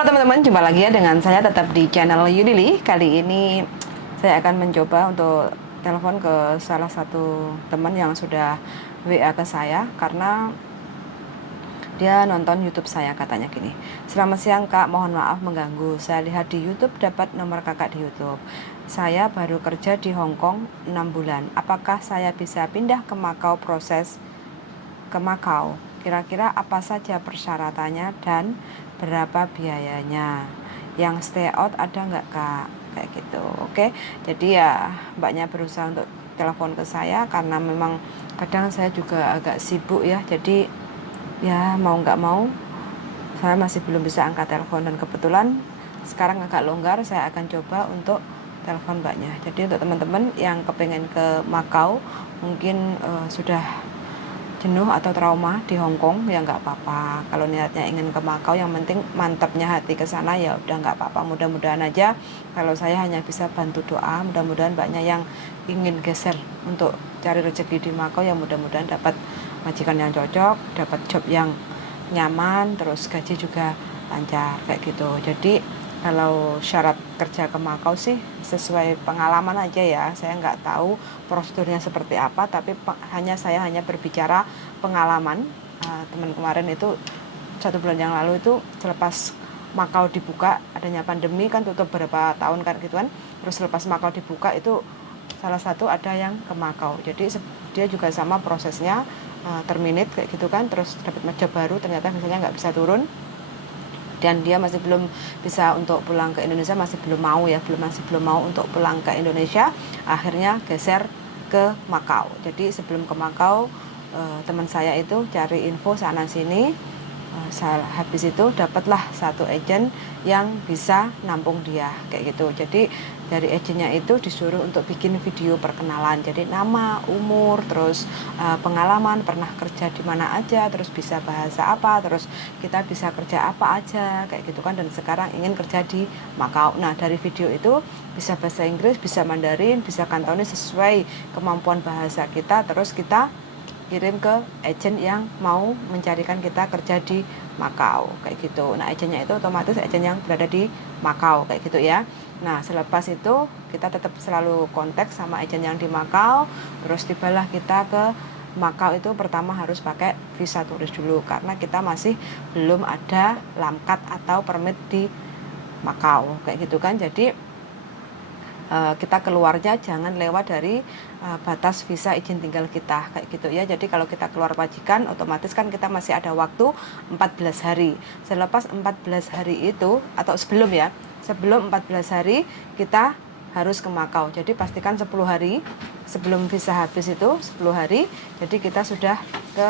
Halo teman-teman, jumpa lagi ya dengan saya tetap di channel Yudili. Kali ini saya akan mencoba untuk telepon ke salah satu teman yang sudah WA ke saya karena dia nonton YouTube saya. Katanya gini, "Selamat siang Kak, mohon maaf mengganggu. Saya lihat di YouTube dapat nomor Kakak di YouTube. Saya baru kerja di Hong Kong 6 bulan. Apakah saya bisa pindah ke Makau ke Makau? Kira-kira apa saja persyaratannya dan berapa biayanya? Yang stay out ada nggak Kak?" Kayak gitu. Oke, jadi ya mbaknya berusaha untuk telepon ke saya karena memang kadang saya juga agak sibuk ya, jadi ya mau nggak mau saya masih belum bisa angkat telepon, dan kebetulan sekarang agak longgar, saya akan coba untuk telepon mbaknya. Jadi untuk teman-teman yang kepengen ke Makau, mungkin sudah jenuh atau trauma di Hong Kong, ya nggak apa-apa. Kalau niatnya ingin ke Makau, yang penting mantapnya hati ke sana, ya udah nggak apa-apa. Mudah-mudahan aja, kalau saya hanya bisa bantu doa, mudah-mudahan banyak yang ingin geser untuk cari rezeki di Makau, ya mudah-mudahan dapat majikan yang cocok, dapat job yang nyaman, terus gaji juga lancar kayak gitu. Jadi kalau syarat kerja ke Makau sih sesuai pengalaman aja ya. Saya nggak tahu prosedurnya seperti apa, tapi saya hanya berbicara pengalaman. Teman kemarin itu 1 bulan yang lalu itu selepas Makau dibuka, adanya pandemi kan, tutup berapa tahun kan gitu kan. Terus selepas Makau dibuka itu salah satu ada yang ke Makau. Jadi dia juga sama prosesnya, terminate kayak gitu kan, terus dapat job baru, ternyata misalnya nggak bisa turun dan dia masih belum bisa untuk pulang ke Indonesia, masih belum mau untuk pulang ke Indonesia, akhirnya geser ke Makau. Jadi sebelum ke Makau, teman saya itu cari info sana sini. Habis itu dapatlah satu agent yang bisa nampung dia kayak gitu. Jadi dari agentnya itu disuruh untuk bikin video perkenalan, jadi nama, umur, terus pengalaman, pernah kerja di mana aja, terus bisa bahasa apa, terus kita bisa kerja apa aja kayak gitu kan, dan sekarang ingin kerja di Makau. Nah dari video itu bisa bahasa Inggris, bisa Mandarin, bisa Kantonis sesuai kemampuan bahasa kita, terus kita kirim ke agent yang mau mencarikan kita kerja di Makau kayak gitu. Nah agentnya itu otomatis agent yang berada di Makau kayak gitu ya. Nah selepas itu kita tetap selalu kontak sama agent yang di Makau. Terus tibalah kita ke Makau, itu pertama harus pakai visa turis dulu karena kita masih belum ada lamkat atau permit di Makau kayak gitu kan. Jadi kita keluarnya jangan lewat dari batas visa izin tinggal kita kayak gitu ya. Jadi kalau kita keluar majikan, otomatis kan kita masih ada waktu 14 hari. Selepas 14 hari itu, atau sebelum 14 hari kita harus ke Makau. Jadi pastikan 10 hari sebelum visa habis, itu 10 hari, jadi kita sudah ke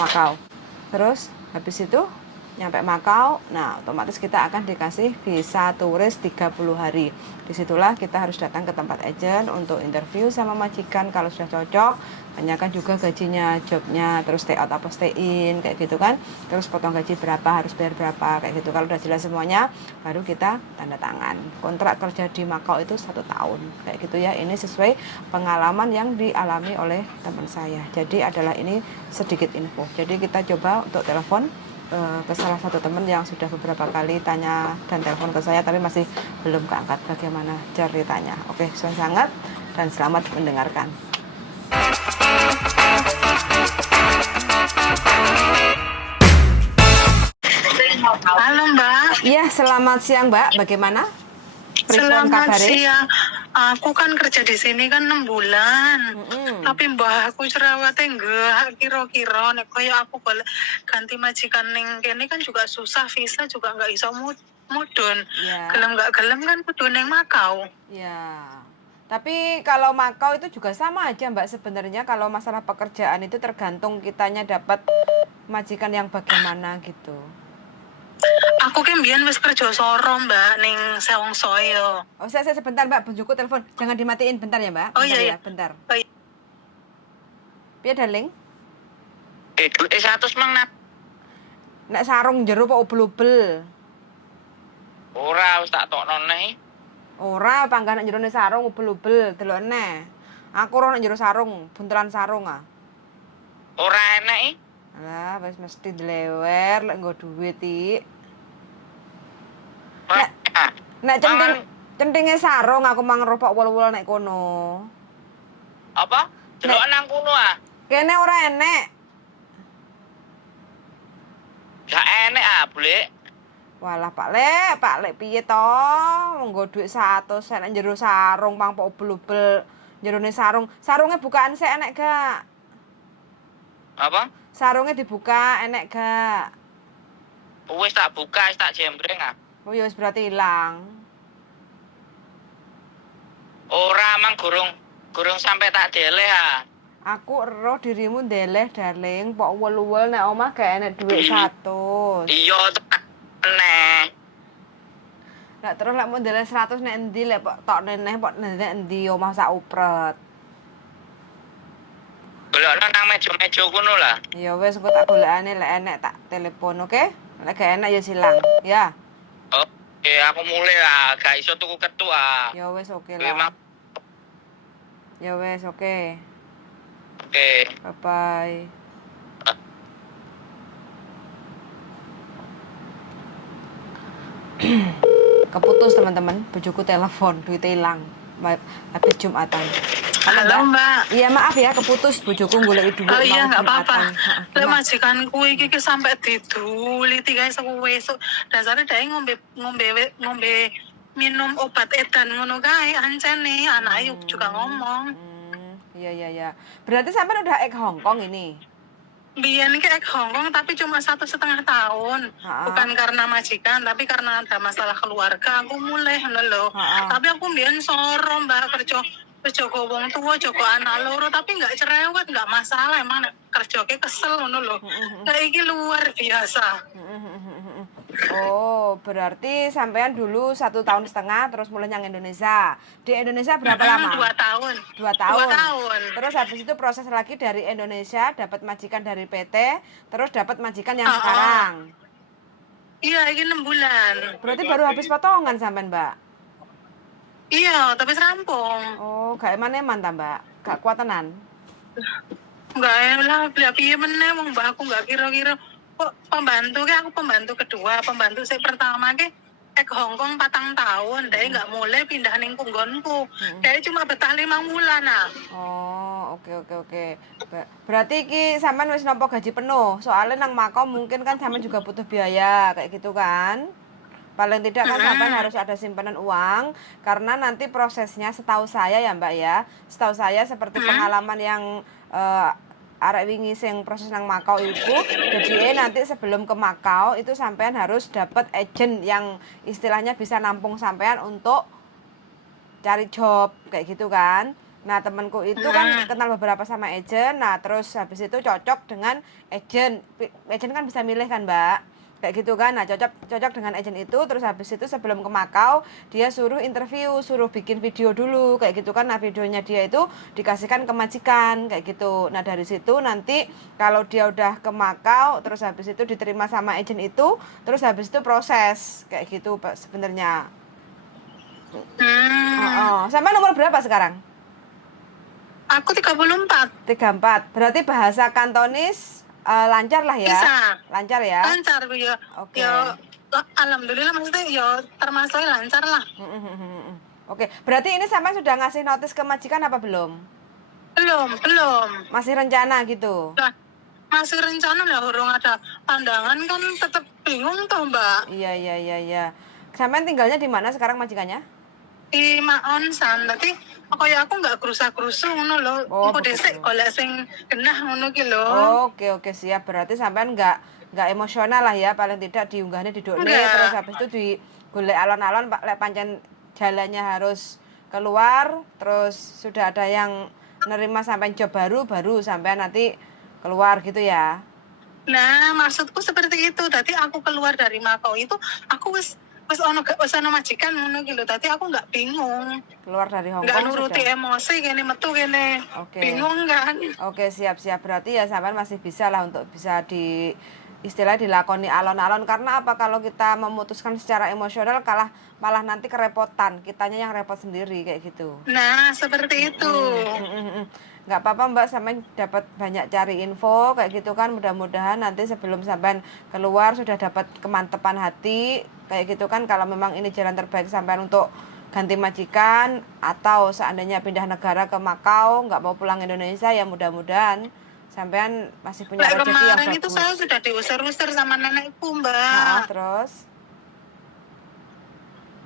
Makau. Terus habis itu nyampe Makau, nah otomatis kita akan dikasih visa turis 30 hari. Disitulah kita harus datang ke tempat agent untuk interview sama majikan. Kalau sudah cocok, tanyakan juga gajinya, jobnya, terus stay out apa stay in kayak gitu kan. Terus potong gaji berapa, harus bayar berapa kayak gitu. Kalau udah jelas semuanya, baru kita tanda tangan. Kontrak kerja di Makau itu 1 tahun kayak gitu ya. Ini sesuai pengalaman yang dialami oleh teman saya. Jadi adalah ini sedikit info. Jadi kita coba untuk telepon ke salah satu teman yang sudah beberapa kali tanya dan telepon ke saya, tapi masih belum keangkat. Bagaimana ceritanya? Oke, sangat dan selamat mendengarkan. Halo Mbak. Iya, selamat siang Mbak. Bagaimana? Selamat siang. Aku kan kerja di sini kan 6 bulan. Tapi mbah aku cerawate enggak kira-kira nek koyo aku boleh ganti majikan ning kene kan juga susah, visa juga enggak iso mudun. Ya. Gelem enggak gelem kan kudu ning Makau. Ya. Tapi kalau Makau itu juga sama aja Mbak sebenarnya. Kalau masalah pekerjaan itu tergantung kitanya dapat majikan yang bagaimana gitu. Aku kan mbiyen wis kerja soro Mbak ning Sewong Soyo. Oh, saya sebentar Mbak, bojoku telepon. Jangan dimatiin, bentar ya Mbak. Oh Bentar iya ya, iya. bentar. Oh, iya. Piye darling? Duit 100 mang nap. Nek sarung jero kok ubel-ubel. Ora wis tak tokno neh. Ora, panggan nek jerone sarung ubel-ubel, delok neh. Aku ora nek jero sarung, buntelan sarung ah. Ora enek iki. Alah, wis mesti dilewer lek nggo duit iki. Nek centinge sarung aku mang ropok wol-wol nek kono. Apa? Delok nang kono ah. Kene ora enek. Gak enek ah, Blek. Walah Pak Lek piye to? Nggo dhuwit 100 nek jero sarung pang pok ubel-ubel. Jerone sarung. Sarunge bukaan sik enek gak? Apa? Sarunge dibuka enek gak? Wis tak buka, wis tak jembreng ah. Oh ya wis berarti ilang. Ora mang gurung sampai tak deleh ah. Aku ero dirimu ndeleh darling, pok wol-wol nek omah gak enek dhuwit 100. Iya aneh. Lah terus lek mau ndeleh 100 nek endi lek tok neneh pok nek endi omah sak upret. Golekno nang meja-meja kono lah. Ya wis engko tak golekane lek enek tak telepon, oke? Lek gak enek ya silang, ya. Oke, aku mulai lah, gak iso tuku ketu ah. Ya wis oke Memang. lah. Ya wis oke. Oke. Bye bye. Keputus teman-teman, bojoku telepon, duitnya hilang habis Jumatan. Halo Mbak. Iya maaf ya, keputus bojoku golek duit. Oh iya nggak apa-apa. Lek majikanku iki sampai diduliti guys aku wesuk. Dasare dhek ngombe minum obat edan ngono kae ancene anake juga ngomong. Iya. Berarti sampai udah ek Hongkong ini. Biyen iki ek Hongkong tapi cuma 1,5 tahun. Bukan karena majikan tapi karena ada masalah keluarga aku mulai ngono lho. Tapi aku biyen soro Mbak kerja Joko wong tua, Joko anak loro, tapi nggak cerewet, nggak masalah. Emang kerja ke kesel ngono loh. Kayak ini luar biasa. Oh, berarti sampean dulu 1,5 tahun terus mulai yang Indonesia. Di Indonesia berapa lama? 2 tahun. 2 tahun. 2 tahun. Terus habis itu proses lagi dari Indonesia, dapat majikan dari PT, terus dapat majikan yang sekarang. Iya, ini 6 bulan. Berarti baru habis potongan sampean, Mbak? Iya, tapi serampung. Oh, gak eman-eman ta, Mbak? Gak kuat tenan? Enggak lah, piye meneh wong Mbak aku enggak kira-kira kok pembantu ke aku pembantu kedua, pembantu saya pertama ke Hongkong 4 tahun, dia enggak mulai pindah ning punggonku. Dia cuma betah 5 bulan ah. Oh, oke. Berarti ki sampean wis nampa gaji penuh. Soalnya nang Makom mungkin kan sampean juga butuh biaya kayak gitu kan? Paling tidak kan sampean harus ada simpanan uang karena nanti prosesnya setahu saya ya Mbak ya, setahu saya seperti pengalaman yang arek wingi sing proses nang Makau itu, jadi nanti sebelum ke Makau itu sampean harus dapat agent yang istilahnya bisa nampung sampean untuk cari job kayak gitu kan. Nah temanku itu kan kenal beberapa sama agent, nah terus habis itu cocok dengan agent kan bisa milih kan Mbak. Kayak gitu kan, nah cocok dengan agent itu, terus habis itu sebelum ke Makau dia suruh interview, suruh bikin video dulu kayak gitu kan. Nah videonya dia itu dikasihkan ke majikan kayak gitu. Nah dari situ nanti kalau dia udah ke Makau, terus habis itu diterima sama agent itu, terus habis itu proses kayak gitu sebenarnya. Sampai nomor berapa sekarang? Aku 34. 34. Berarti bahasa Kantonis lancar lah ya? Bisa. Lancar ya? Lancar ya. Oke. Ya, alhamdulillah maksudnya ya termasuk lancar lah. Oke. Berarti ini sampai sudah ngasih notis ke majikan apa belum? Belum. Masih rencana gitu? Nah, masih rencana lah, orang ada pandangan kan tetap bingung toh Mbak. Iya. Sampai tinggalnya di mana sekarang majikannya? Di Maonsan, tapi kaya aku nggak kerusa-kerusu ngono lho. Oh, engko dhisik golek sing genah ngono ki lho. Oke, siap. Berarti sampean nggak emosional lah ya, paling tidak diunggahnya di dokne, terus habis itu digolek alon-alon lek pancen jalannya harus keluar, terus sudah ada yang nerima sampai job baru sampean nanti keluar gitu ya. Nah, maksudku seperti itu. Tadi aku keluar dari Makau itu aku wis ono majikan ngono ki lho. Tadi aku nggak bingung. Keluar dari Hongkong nggak nuruti sudah. Emosi kene metu kene. Bingung kan? Oke, siap. Berarti ya sampean masih bisa lah untuk bisa istilah dilakoni alon-alon. Karena apa, kalau kita memutuskan secara emosional malah nanti kerepotan, kitanya yang repot sendiri kayak gitu. Nah, seperti itu. Nggak apa-apa Mbak, sampean dapat banyak cari info kayak gitu kan. Mudah-mudahan nanti sebelum sampean keluar sudah dapat kemantepan hati, kayak gitu kan. Kalau memang ini jalan terbaik sampean untuk ganti majikan atau seandainya pindah negara ke Makau nggak mau pulang Indonesia, ya mudah-mudahan sampean masih punya rezeki yang kemarin bagus. itu saya sudah diusir-usir sama nenekku, Mbak. Nah, terus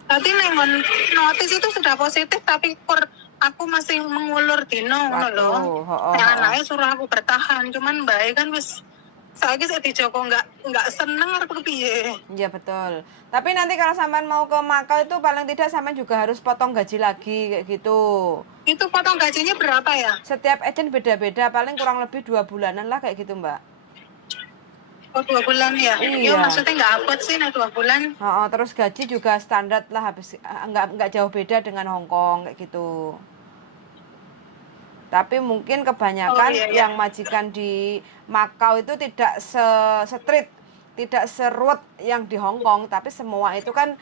Tapi nengon notis itu sudah positif, tapi aku masih mengulur dino ngono lho. Anaknya suruh aku bertahan, cuman Mbak kan wis saiki saya dijoko nggak seneng arep kepiye. Iya betul. Tapi nanti kalau sampean mau ke Makau itu paling tidak sampean juga harus potong gaji lagi kayak gitu. Itu potong gajinya berapa ya? Setiap agent beda-beda, paling kurang lebih 2 bulanan lah kayak gitu, Mbak. Oh 2 bulan ya? Iya. Ya maksudnya nggak abot sih 2 bulan. Terus gaji juga standar lah, habis nggak jauh beda dengan Hong Kong kayak gitu. Tapi mungkin kebanyakan yang majikan di Makau itu tidak se-street, tidak serut yang di Hong Kong. Tapi semua itu kan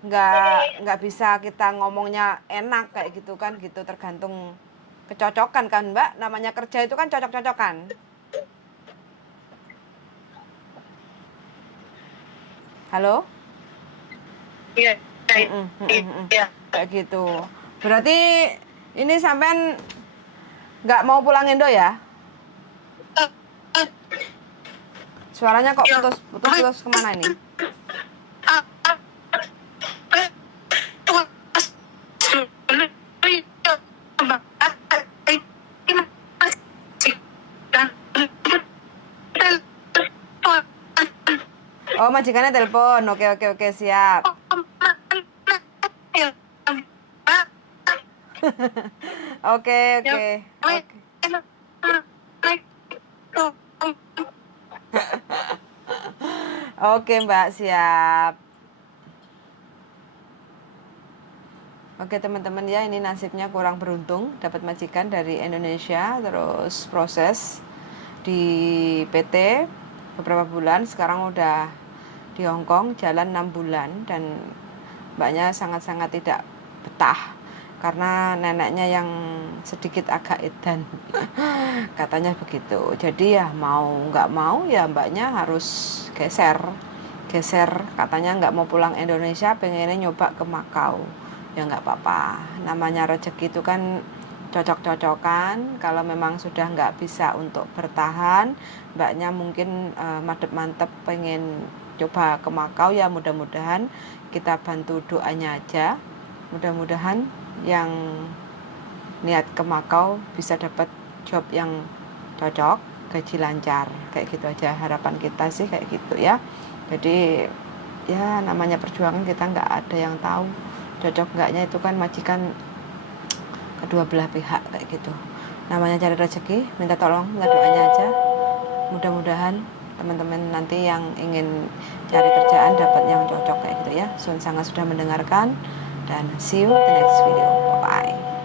nggak bisa kita ngomongnya enak kayak gitu kan, gitu tergantung kecocokan kan, Mbak. Namanya kerja itu kan cocok-cocokan. Halo? Iya. Iya. Kayak gitu. Berarti ini sampean nggak mau pulang Indo ya? Suaranya kok putus kemana ini? Oh, majikannya telepon. Oke, siap. Oke. Oke, Mbak, siap. Oke, teman-teman ya, ini nasibnya kurang beruntung dapat majikan dari Indonesia, terus proses di PT beberapa bulan, sekarang udah di Hong Kong jalan 6 bulan dan mbaknya sangat-sangat tidak betah karena neneknya yang sedikit agak edan katanya begitu. Jadi ya mau nggak mau ya mbaknya harus geser katanya nggak mau pulang Indonesia, pengennya nyoba ke Makau. Ya nggak apa-apa, namanya rezeki itu kan cocok-cocokan. Kalau memang sudah nggak bisa untuk bertahan, mbaknya mungkin mantep pengen coba ke Makau, ya mudah-mudahan kita bantu doanya aja, mudah-mudahan yang niat ke Makau bisa dapat job yang cocok, gaji lancar, kayak gitu aja harapan kita sih, kayak gitu ya. Jadi ya namanya perjuangan kita nggak ada yang tahu cocok nggaknya, itu kan majikan kedua belah pihak kayak gitu. Namanya cari rezeki, minta doanya aja. Mudah-mudahan teman-teman nanti yang ingin cari kerjaan dapat yang cocok kayak gitu ya. Sun sangat sudah mendengarkan dan see you the next video. Bye bye.